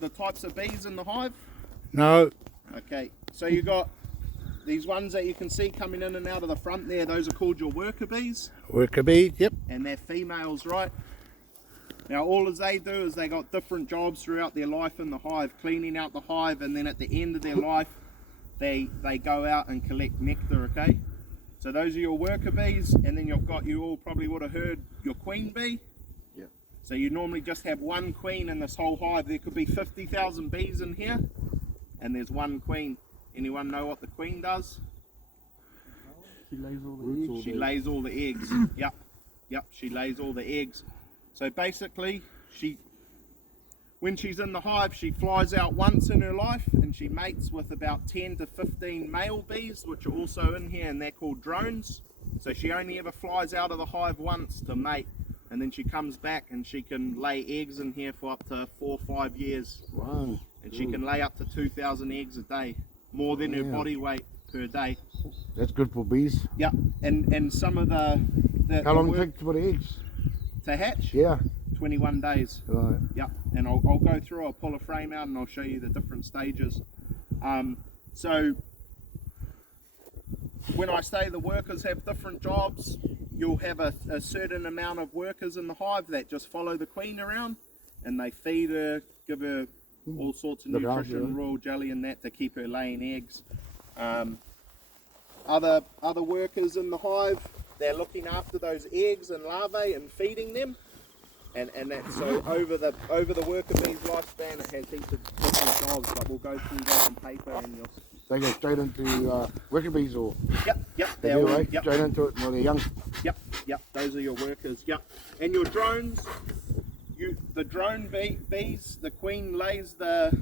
the types of bees in the hive? No. Okay, so you got these ones that you can see coming in and out of the front there. Those are called your worker bees. Worker bees, yep. And they're females, right? Now all as they do is they got different jobs throughout their life in the hive, cleaning out the hive, and then at the end of their life they go out and collect nectar, okay? So those are your worker bees, and then you all probably would have heard your queen bee. Yeah. So you normally just have one queen in this whole hive. There could be 50,000 bees in here, and there's one queen. Anyone know what the queen does? She lays all the eggs. She lays all the eggs. Yep, she lays all the eggs. So basically, when she's in the hive, she flies out once in her life and she mates with about 10 to 15 male bees, which are also in here, and they're called drones. So she only ever flies out of the hive once to mate, and then she comes back and she can lay eggs in here for up to 4 or 5 years. Wow. And she can lay up to 2,000 eggs a day, more than her body weight per day. That's good for bees. Yeah, and some of the How long does it take for the eggs? to hatch? Yeah. 21 days. Right. Yeah, and I'll go through, I'll pull a frame out and I'll show you the different stages. So when I say the workers have different jobs, you'll have a certain amount of workers in the hive that just follow the queen around, and they feed her, give her all sorts of nutrition, royal jelly and that to keep her laying eggs. Other workers in the hive, they're looking after those eggs and larvae and feeding them. And that, so over the worker bee's lifespan, it has heaps of different jobs, but we'll go through that on paper and you'll. They go straight into worker bees, or Yep. they do, right? Straight into it when they're young. Yep. Those are your workers. Yep. And your drones, the drone bees, the queen lays the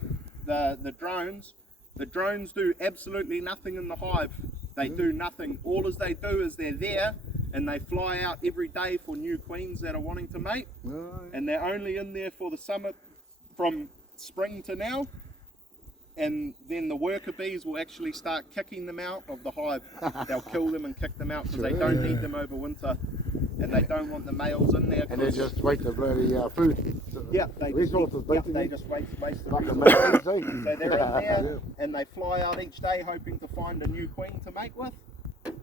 drones. The drones do absolutely nothing in the hive. They do nothing. All as they do is they're there, and they fly out every day for new queens that are wanting to mate. Right. And they're only in there for the summer, from spring to now. And then the worker bees will actually start kicking them out of the hive. They'll kill them and kick them out because they don't need them over winter, and they don't want the males in there. And they just waste the bloody food. Yeah, they just waste the Like resources. the maize, So they're in there and they fly out each day hoping to find a new queen to mate with.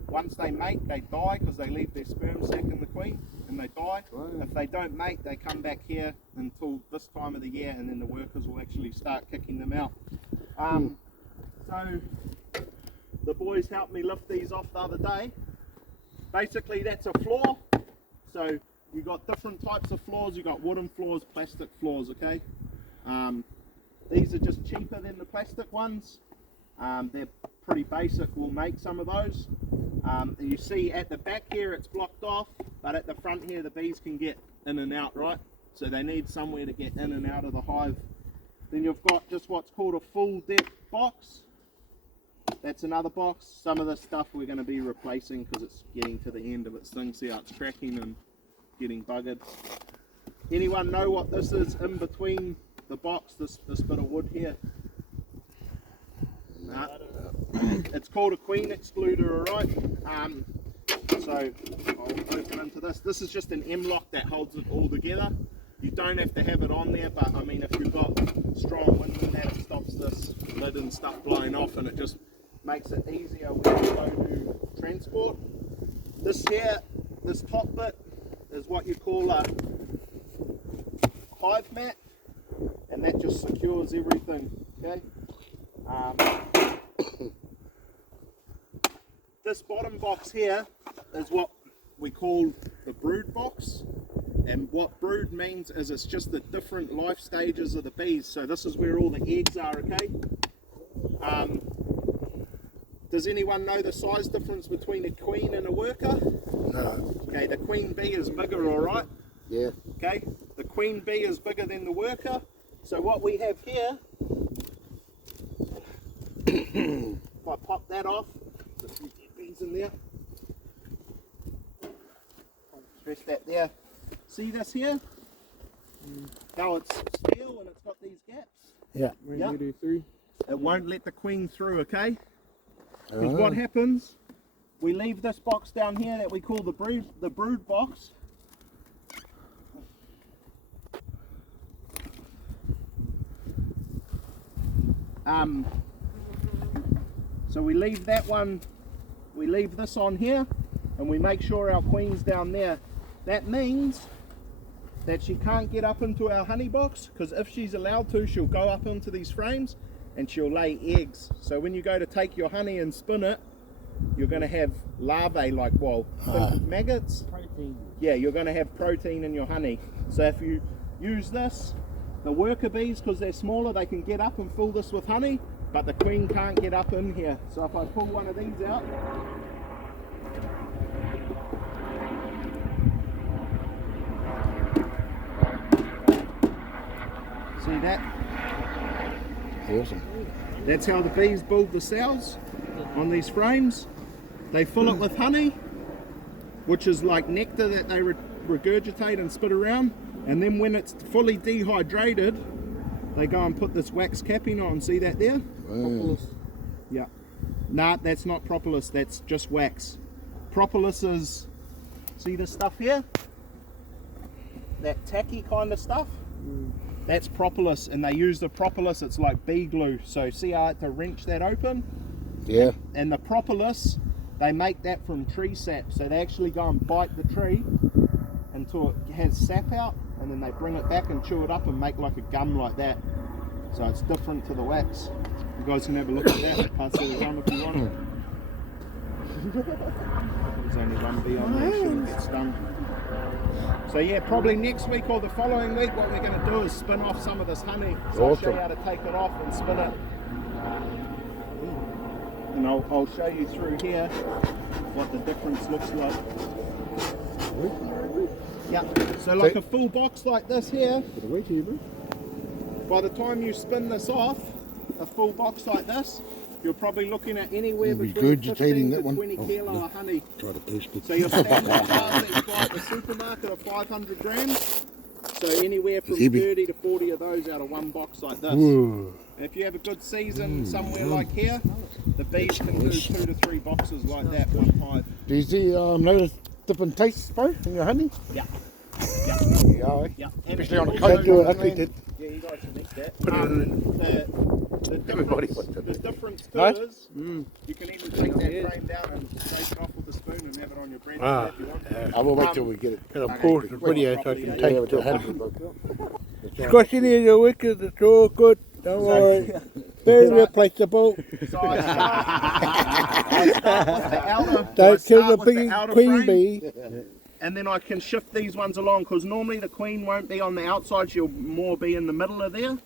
Once they mate, they die because they leave their sperm sac in the queen and they die. Wow. If they don't mate, they come back here until this time of the year, and then the workers will actually start kicking them out. So the boys helped me lift these off the other day. Basically that's a floor. So you've got different types of floors. You've got wooden floors, plastic floors, okay? These are just cheaper than the plastic ones. They're pretty basic. We'll make some of those. You see at the back here it's blocked off, but at the front here the bees can get in and out, right? So they need somewhere to get in and out of the hive. Then you've got just what's called a full depth box. That's another box. Some of the stuff we're going to be replacing because it's getting to the end of its thing. See how it's cracking and getting buggered. Anyone know what this is in between the box, this bit of wood here? No. It's called a queen excluder, alright? So I'll open into this. This is just an M-lock that holds it all together. You don't have to have it on there, but I mean if you've got strong wind in that, it stops this lid and stuff blowing off, and it just makes it easier when you go to transport. This here, this top bit is what you call a hive mat, and that just secures everything, okay? This bottom box here is what we call the brood box, and what brood means is it's just the different life stages of the bees. So this is where all the eggs are, okay? Does anyone know the size difference between a queen and a worker? No. Okay, the queen bee is bigger, alright? Yeah. Okay, the queen bee is bigger than the worker. So what we have here, if I pop that off, there's a few bees in there. I'll press that there. See this here? How it's steel and it's got these gaps? Yeah. Yeah. It won't let the queen through, okay? Because Oh. what happens, we leave this box down here that we call the brood box. So we leave that one, we leave this on here, and we make sure our queen's down there. That means that she can't get up into our honey box, because if she's allowed to, she'll go up into these frames and she'll lay eggs. So when you go to take your honey and spin it, you're going to have larvae, like, well, maggots. Protein. Yeah, you're going to have protein in your honey. So if you use this, the worker bees, because they're smaller, they can get up and fill this with honey, but the queen can't get up in here. So if I pull one of these out, see that? Awesome. That's how the bees build the cells on these frames. They fill it with honey, which is like nectar that they regurgitate and spit around, and then when it's fully dehydrated, they go and put this wax capping on. See that there? Propolis. Yeah. Nah, that's not propolis, that's just wax. Propolis is, see this stuff here? That tacky kind of stuff? That's propolis, and they use the propolis, it's like bee glue. So see how I had to wrench that open? Yeah. And the propolis, they make that from tree sap. So they actually go and bite the tree until it has sap out, and then they bring it back and chew it up and make like a gum like that. So it's different to the wax. You guys can have a look at that. Pass it around if you want it. There's only one bee on there, shouldn't get stung. So yeah, probably next week or the following week, what we're going to do is spin off some of this honey. So I'll show you how to take it off and spin it. And I'll show you through here what the difference looks like. Yeah, so like a full box like this here, by the time you spin this off, a full box like this, you're probably looking at anywhere between 15 to 20 kilo of honey. Try to taste it. So your standard size that you buy at the supermarket are 500 grams. So anywhere from 30 to 40 of those out of one box like this. Ooh. And if you have a good season somewhere like here, the bees can do 2 to 3 boxes like that, one hive. Do you see, notice different tastes, bro, in your honey? Yeah. Yeah. Yeah. Especially on a also- cold one. Yeah, you guys can mix that. Put it in. Everybody wants to the difference too Right? is you can even take that frame down and scrape it off with a spoon and have it on your bread if you want. I will wait till we get it. And of course, the video so I can Yeah, take with it. your hand. Squash in your wicked, it's all good. Don't worry. Very replaceable. So I start with the outer, Don't kill the with big outer queen frame, bee. and then I can shift these ones along, because normally the queen won't be on the outside, she'll more be in the middle of there.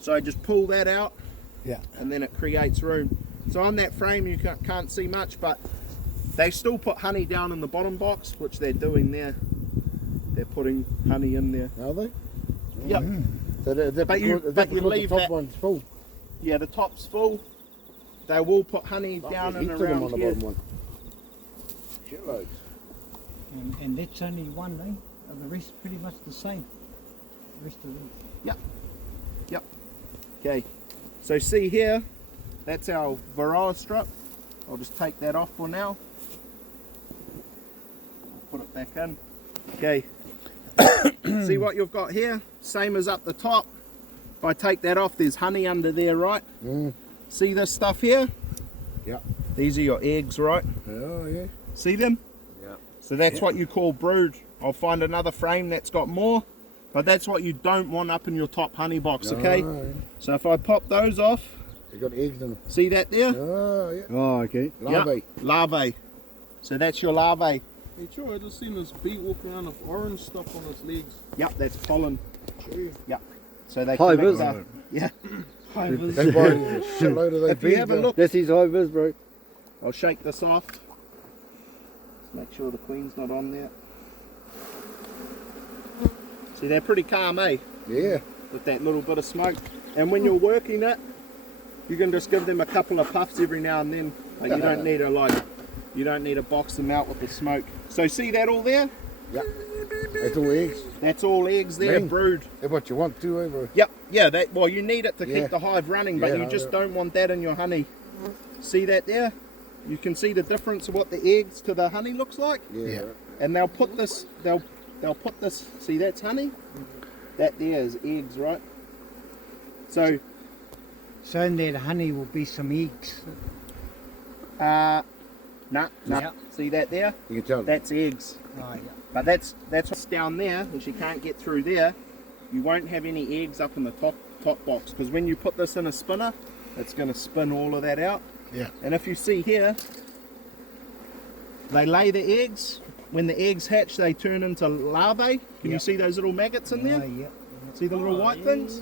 So I just pull that out, Yeah. and then it creates room. So on that frame you can't see much, but they still put honey down in the bottom box, which they're doing there. They're putting honey in there. Are they? Yep. So But you leave the top that- one's full. Yeah, the top's full. They will put honey down and Heaps of them on around the here. bottom one. Shitloads. And that's only one, eh? And the rest pretty much the same. The rest of them. Yep. Okay. So see here, that's our varroa strip. I'll just take that off for now. Put it back in. Okay. See what you've got here? Same as up the top. If I take that off, there's honey under there, right? See this stuff here? Yep. These are your eggs, right? Oh, yeah. See them? Yeah. So that's what you call brood. I'll find another frame that's got more, but that's what you don't want up in your top honey box, okay? Oh, yeah. So if I pop those off, They got eggs in them. see that there? Oh, yeah. Oh, okay. Larvae. Larvae. So that's your larvae. Hey, Joe, I just seen this bee walking around with orange stuff on its legs. Yep, that's pollen. Yep. So they Hivers. collect yeah. Hivers. They buy a shitload of those If you have a bees, look, That's his hivers, bro. I'll shake this off. Make sure the queen's not on there. See, they're pretty calm, eh? Yeah. With that little bit of smoke. And when you're working it, you can just give them a couple of puffs every now and then. Like you don't need to box them out with the smoke. So see that all there? Yep. That's all eggs. That's all eggs there, Man. brood. That's what you want to, bro. Yep, yeah, well you need it to Yeah. keep the hive running, but Yeah, you just yeah. don't want that in your honey. See that there? You can see the difference of what the eggs to the honey looks like? Yeah. And they'll put this, see that's honey? That there is eggs, right? So So in there, the honey will be some eggs. Nah. Yeah. See that there? You can tell. That's eggs. Oh, yeah. But that's what's down there, and she can't get through there. You won't have any eggs up in the top box, because when you put this in a spinner, it's going to spin all of that out. Yeah. And if you see here, they lay the eggs. When the eggs hatch, they turn into larvae. Can you see those little maggots in there? Oh, yeah. See the little white things?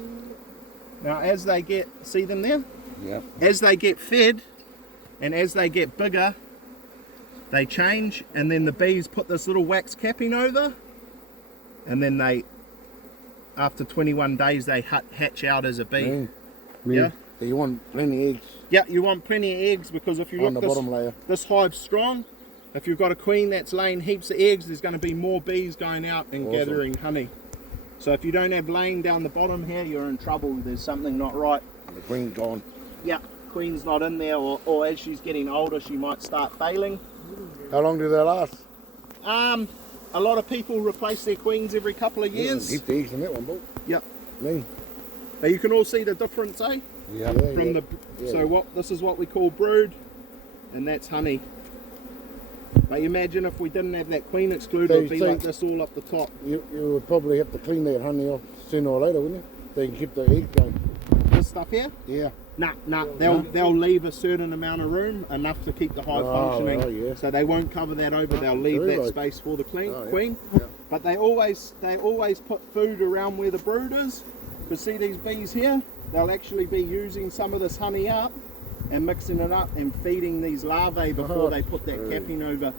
Now as they get, see them there? Yeah. As they get fed and as they get bigger, they change, and then the bees put this little wax capping over, and then they, after 21 days, they hatch out as a bee. Yeah? So you want plenty of eggs Yeah, you want plenty of eggs, because if you on the look bottom layer. this hive's strong. If you've got a queen that's laying heaps of eggs, there's going to be more bees going out and Awesome. gathering honey. So if you don't have laying down the bottom here, you're in trouble. There's something not right. The queen's gone. Yeah, queen's not in there, or as she's getting older, she might start failing. How long do they last? A lot of people replace their queens every couple of years. Keep the eggs in that one, boy. Yep. Me. But you can all see the difference, eh? Yeah. From the so this is what we call brood, and that's honey. But imagine if we didn't have that queen excluded, So it'd be like this all up the top. You would probably have to clean that honey off sooner or later, wouldn't you? So you can keep the eggs going. This stuff here? Yeah. Nah. They'll leave a certain amount of room, enough to keep the hive functioning. Oh, yeah. So they won't cover that over. They'll leave Very that right. space for the queen. Oh, yeah. Yeah. But they always put food around where the brood is. Because see these bees here? They'll actually be using some of this honey up and mixing it up and feeding these larvae before they put that capping over.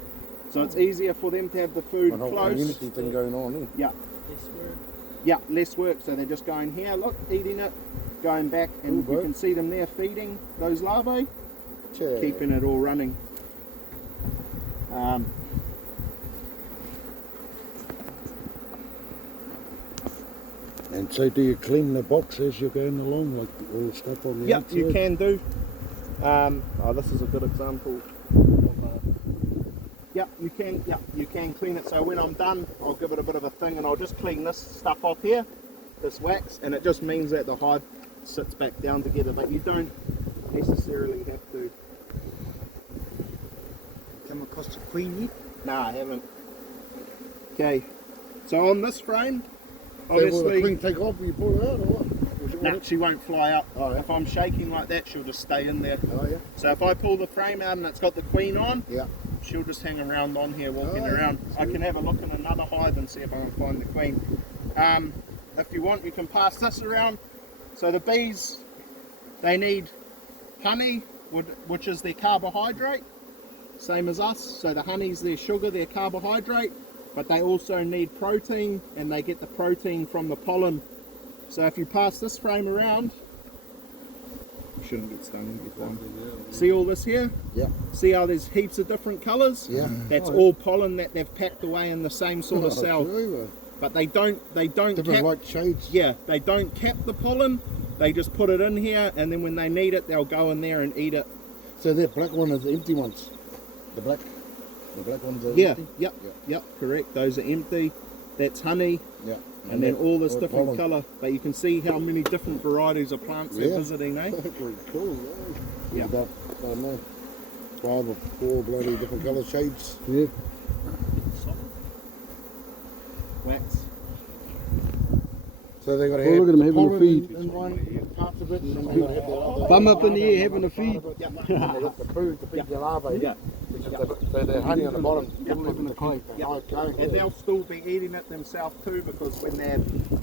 So it's easier for them to have the food One whole close. community thing going on, eh? Yeah. Yeah, less work. So they're just going here, look, eating it, going back, and you can see them there feeding those larvae, keeping it all running. And so do you clean the box as you're going along, like all the stuff on the Yeah, outside? you can do. This is a good example. Yeah, you can clean it. So when I'm done, I'll give it a bit of a thing, and I'll just clean this stuff off here, this wax, and it just means that the hive sits back down together. But you don't necessarily have to. Come across the queen yet? Nah, I haven't. Okay, so on this frame, So will the obviously, queen take off when you pull it out, or what? nah, she won't fly up. Oh, yeah. If I'm shaking like that, she'll just stay in there. Oh, yeah. So if I pull the frame out and it's got the queen on, Yeah. she'll just hang around on here, walking Oh, around. I can have a look in another hive and see if I can find the queen. If you want, you can pass this around. So the bees, they need honey, which is their carbohydrate, same as us. So the honey's their sugar, their carbohydrate, but they also need protein, and they get the protein from the pollen. So if you pass this frame around, you shouldn't get stung. You're fine. See all this here? Yeah. See how there's heaps of different colours? Yeah. That's all pollen that they've packed away in the same sort of cell. Sure. But they don't Different cap, white shades. yeah, they don't cap the pollen. They just put it in here, and then when they need it, they'll go in there and eat it. So that black one is the empty ones. The black ones are Yeah, empty? yep, correct. Those are empty. That's honey, Yeah. and then all this all different pollen. colour. But you can see how many different varieties of plants they're Yeah. visiting, eh? Pretty cool. Yeah. About, I don't know, 5 or 4 bloody different colour shades. Yeah. Wax. So they got to Oh, have look at 'em having a pollen feed. in one part of it, and then they got to have the other. Bum up in the air having a feed. Yep. And they got the food to feed the larvae. Yeah. So the honey on the bottom. having a feed. And they'll still be eating it themselves too, because when they're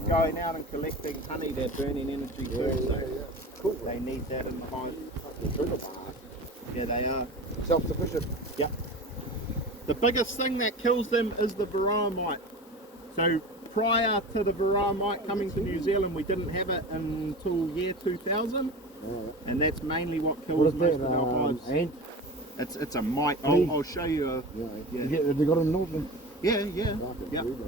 going out and collecting honey, they're burning energy too. So Cool. they need that in the hive. Yeah, they are. Self-sufficient. The biggest thing that kills them is the varroa mite. So prior to the varroa mite coming to New Zealand, we didn't have it until year 2000, and that's mainly what kills What is most that? of our hives. Ant? It's a mite. Flea? I'll show you. Yeah. Yeah. Have they got it in Northern? Yeah. Yeah.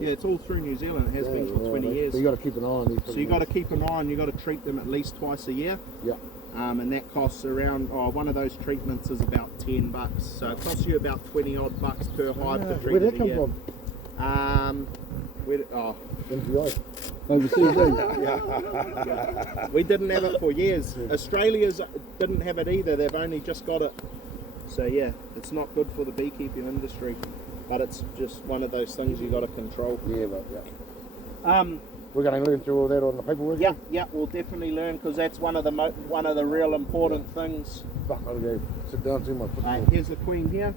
It's all through New Zealand. It has been for 20 years. So you got to keep an eye on these. So you got to keep an eye on. You got to treat them at least twice a year. Yeah. And that costs around. One of those treatments is about $10. So it costs you about 20 odd bucks per hive to treat Where'd it that a come year. from? Where, NPI. overseas. We didn't have it for years. Australia's didn't have it either. They've only just got it. So yeah, it's not good for the beekeeping industry, but it's just one of those things you got to control. Yeah, but yeah. We're going to learn through all that on the paperwork. Yeah, yeah, we'll definitely learn because that's one of the real important things. Fuck, I'll go sit down to my foot. Here's the queen here.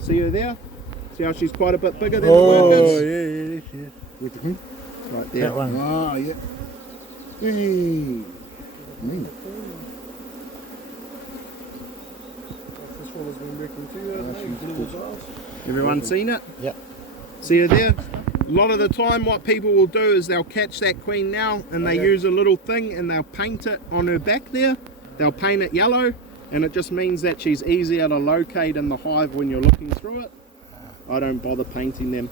See her there? See how she's quite a bit bigger than the workers? yeah. With the queen? Right there. That one. Ah, yeah. Hey. This one has been working too, hasn't it? Blew us off. Everyone seen it? Yep. See her there? A lot of the time what people will do is they'll catch that queen now and they use a little thing and they'll paint it on her back there. They'll paint it yellow and it just means that she's easier to locate in the hive when you're looking through it. I don't bother painting them.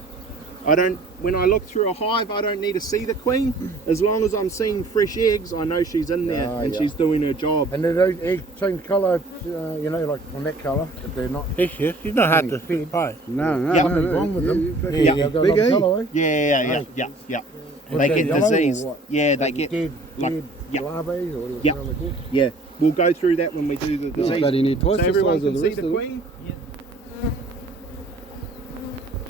When I look through a hive, I don't need to see the queen. As long as I'm seeing fresh eggs, I know she's in there and she's doing her job. And do those eggs change colour, you know, like from that colour, if they're not... Yes, she's not hard to feed. No, Yeah. Nothing wrong with them. Yeah. They'll go Big another egg. colour, eh? Yeah. What's They that, get yellow or diseased. what? Yeah, they Like get... dead yeah. larvae or whatever Yeah. they're called. Yeah, we'll go through that when we do the disease. But you need twice So the everyone size of can the see rest the of them. queen?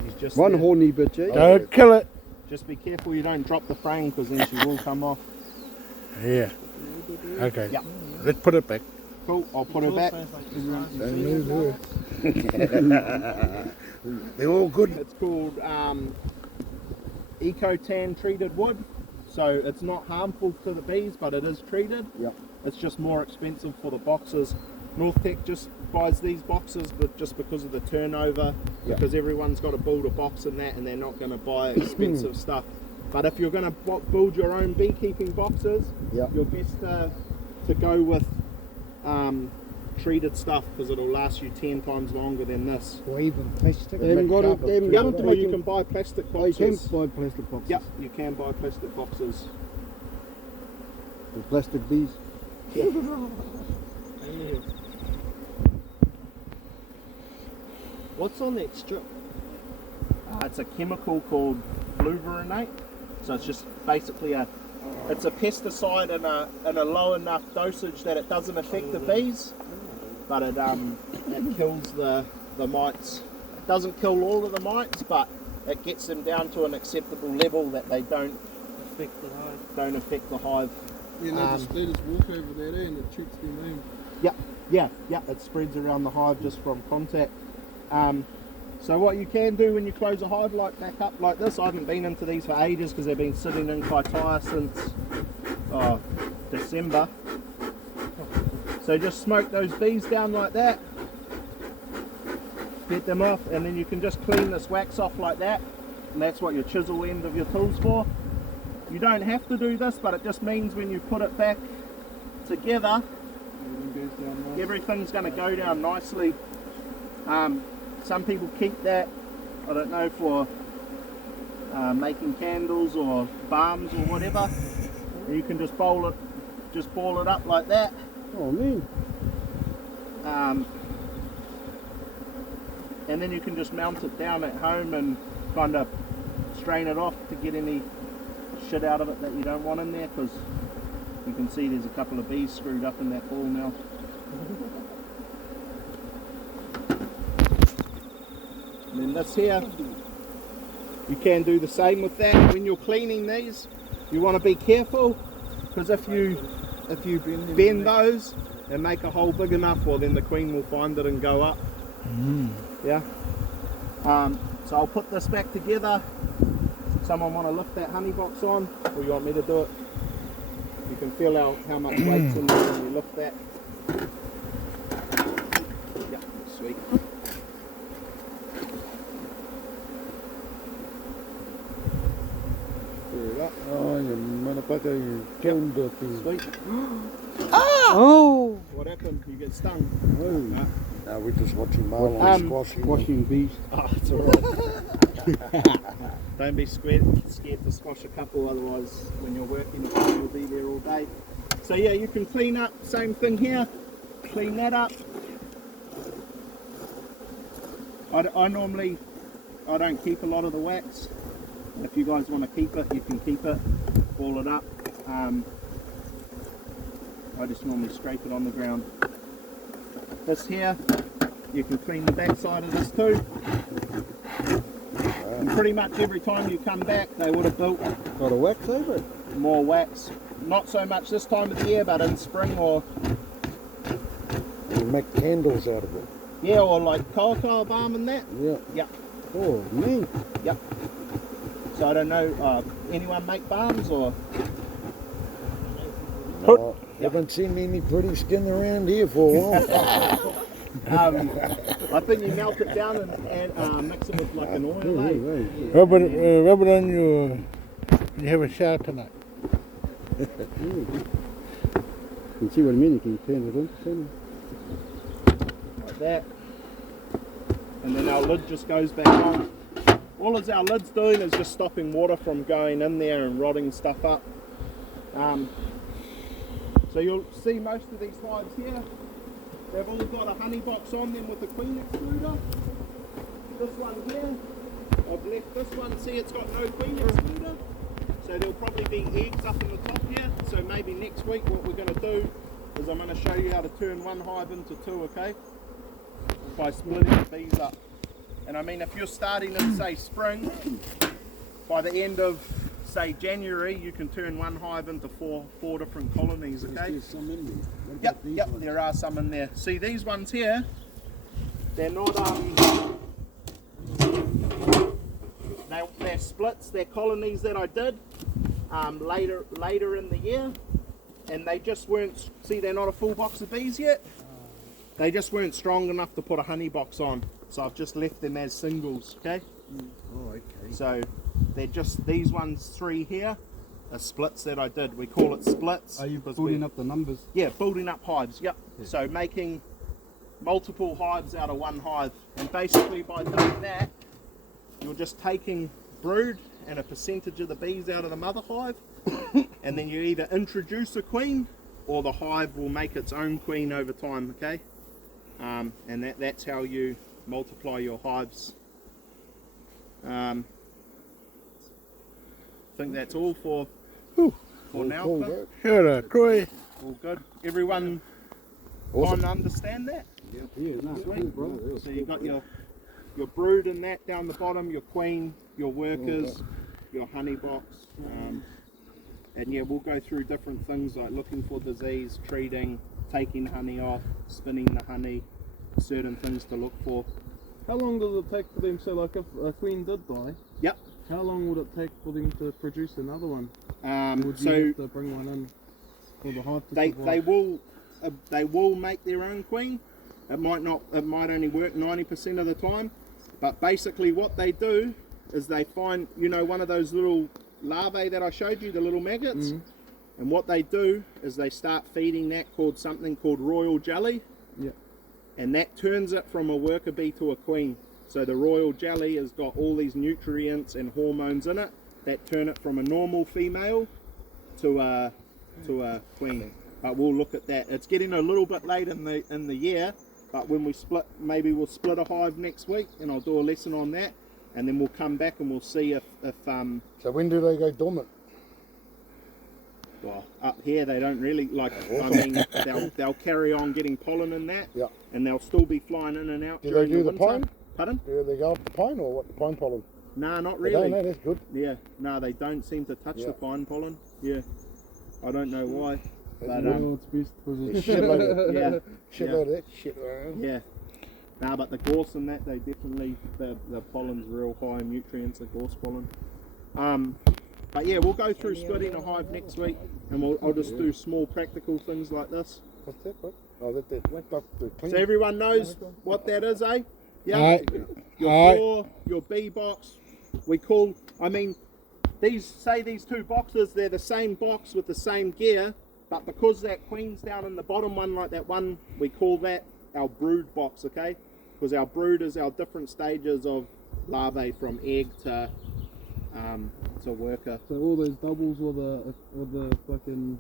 She's just One there. horny bitch, eh? Don't kill it. Just be careful you don't drop the frame because then she will come off. Yeah. Okay. Yeah. Let's put it back. Cool, I'll put her back. Don't lose her. They're all good. It's called Ecotan treated wood. So it's not harmful to the bees, but it is treated. Yep. It's just more expensive for the boxes. North Tech just buys these boxes, but just because of the turnover, Yep. because everyone's got to build a box in that, and they're not going to buy expensive stuff. But if you're going to build your own beekeeping boxes, Yep. you're best to go with treated stuff because it'll last you 10 times longer than this. Or even plastic. They haven't got it. They haven't Yep, got it. or you can buy plastic Oh, you can boxes. buy plastic boxes. Yep, you can buy plastic boxes. The plastic bees. What's on that strip? It's a chemical called fluvorinate. So it's just basically it's a pesticide in a low enough dosage that it doesn't affect the bees, but it kills the mites. It doesn't kill all of the mites, but it gets them down to an acceptable level that they don't affect the hive. Yeah, they just walk over there and it checks their name. Yeah, it spreads around the hive just from contact. So what you can do when you close a hive back up like this, I haven't been into these for ages because they've been sitting in Kaitaia since December. So just smoke those bees down like that, get them off, and then you can just clean this wax off like that, and that's what your chisel end of your tool's for. You don't have to do this, but it just means when you put it back together, everything's going to go down nicely. Some people keep that, I don't know, for making candles or balms or whatever. You can just ball it up like that. Oh man. And then you can just mount it down at home and kind of strain it off to get any shit out of it that you don't want in there, because you can see there's a couple of bees screwed up in that ball now. And then this here, you can do the same with that. When you're cleaning these, you want to be careful, because if you bend those and make a hole big enough, well then the queen will find it and go up. Yeah. So I'll put this back together. Someone want to lift that honey box on, or you want me to do it? You can feel how much weight's in there when you lift that. Yeah, sweet. Oh, you motherfucker, you killed the thing. Sweet. Oh! What happened? You get stung? Oh. No, we're just watching Marlon squashing. Washing bees. Oh, it's alright. Don't be scared to squash a couple, otherwise when you're working you'll be there all day. So yeah, you can clean up, same thing here, clean that up. I don't keep a lot of the wax. If you guys want to keep it, you can keep it, ball it up. I just normally scrape it on the ground. This here, you can clean the back side of this too. And pretty much every time you come back, they would have built Got a wax over it. more wax. Not so much this time of the year, but in spring or You make candles out of it. yeah, or like cocoa balm and that. Yeah. Yep, Oh, man. yep. So I don't know, anyone make balms or? No, haven't seen any pretty skin around here for a while. I think you melt it down and mix it with like an oil. Eh? Rub it on your. You have a shower tonight. You can see what I mean. You can turn it on. Turn Like that. And then our lid just goes back on. All our lid's doing is just stopping water from going in there and rotting stuff up. So you'll see most of these hives here, they've all got a honey box on them with a queen excluder. This one here, I've left this one, see it's got no queen excluder. So there'll probably be eggs up in the top here. So maybe next week what we're going to do is I'm going to show you how to turn one hive into two, okay? By splitting the bees up. And I mean, if you're starting in say spring, by the end of say January, you can turn one hive into four different colonies, okay? There's some in there. What Yep, about these yep, ones? there are some in there. See these ones here, they're not they're splits, they're colonies that I did later in the year, and they just weren't, see they're not a full box of bees yet. They just weren't strong enough to put a honey box on, so I've just left them as singles, okay? Oh, okay. So they're just, these ones three here are splits that I did. We call it splits. Are you because building up the numbers? Yeah, building up hives, yep. So making multiple hives out of one hive. And basically by doing that, you're just taking brood and a percentage of the bees out of the mother hive, and then you either introduce a queen or the hive will make its own queen over time, okay? And that's how you multiply your hives. I think that's all for now. Cool, Phil. bro. Sure, Troy. All good. Everyone Awesome. kind of understand that? Yeah, no, cool, bro. So you've got your brood in that down the bottom, your queen, your workers, your honey box, and yeah, we'll go through different things like looking for disease, treating, taking honey off, spinning the honey, certain things to look for. How long does it take for them? So, like, if a queen did die, Yep. how long would it take for them to produce another one? Would you So have to bring one in for the hive to they will make their own queen. It might not. It might only work 90% of the time. But basically, what they do is they find, you know, one of those little larvae that I showed you, the little maggots, and what they do is they start feeding that something called royal jelly. Yeah. And that turns it from a worker bee to a queen. So the royal jelly has got all these nutrients and hormones in it that turn it from a normal female to a queen. But we'll look at that. It's getting a little bit late in the year, but when we split, maybe we'll split a hive next week, and I'll do a lesson on that, and then we'll come back and we'll see if So when do they go dormant? well, up here they don't really like. I mean, they'll carry on getting pollen in that, Yeah. and they'll still be flying in and out. Do during they do the winter. pine? Pardon? Do they go up the pine or what? The pine pollen? Nah, not They really. don't, no, that's good. Yeah, no, they don't seem to touch Yeah. the pine pollen. Yeah, I don't know why. But Well, it's best because There's it's shitload of, yeah, shitload of that shit around. yeah. Nah, but the gorse and that, they definitely, the pollen's real high in nutrients, the gorse pollen. But yeah, we'll go through splitting a hive next week, and I'll just do small practical things like this. What's that, bro? Oh, that's stuff to clean. So everyone knows what that is, eh? Yeah. Alright. Your Alright. floor, your bee box. We call, I mean, these two boxes, they're the same box with the same gear, but because that queen's down in the bottom one, like that one, we call that our brood box, okay? Because our brood is our different stages of larvae from egg to worker. so all those doubles or the fucking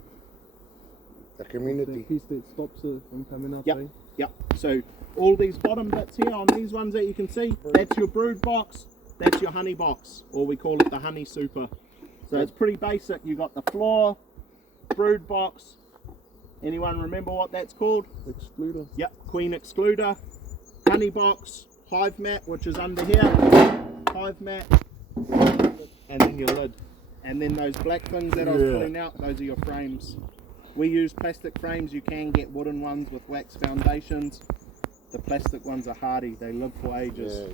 The the community. piece that stops it from coming up. Yep. Eh? Yep. So all these bottom bits here on these ones that you can see, that's your brood box. that's your honey box, or we call it the honey super. So it's pretty basic. You got the floor, brood box. Anyone remember what that's called? Excluder. Yep, queen excluder, honey box, hive mat, which is under here, hive mat, and then your lid. And then those black things that I was pulling out, those are your frames. We use plastic frames. You can get wooden ones with wax foundations. The plastic ones are hardy. They live for ages.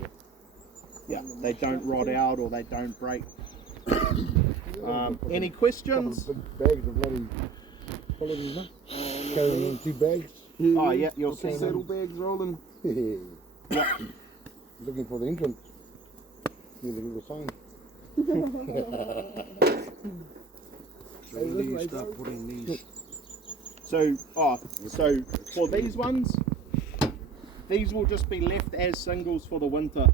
Yeah, they don't rot out or they don't break. Any questions? Big bags of bloody holidays, huh? Carrying in 2 bags. Oh yeah, you'll see them. Saddlebags rolling. Yeah. Looking for the entrance. Need a little sign. So when do you start putting these? So for these ones, these will just be left as singles for the winter.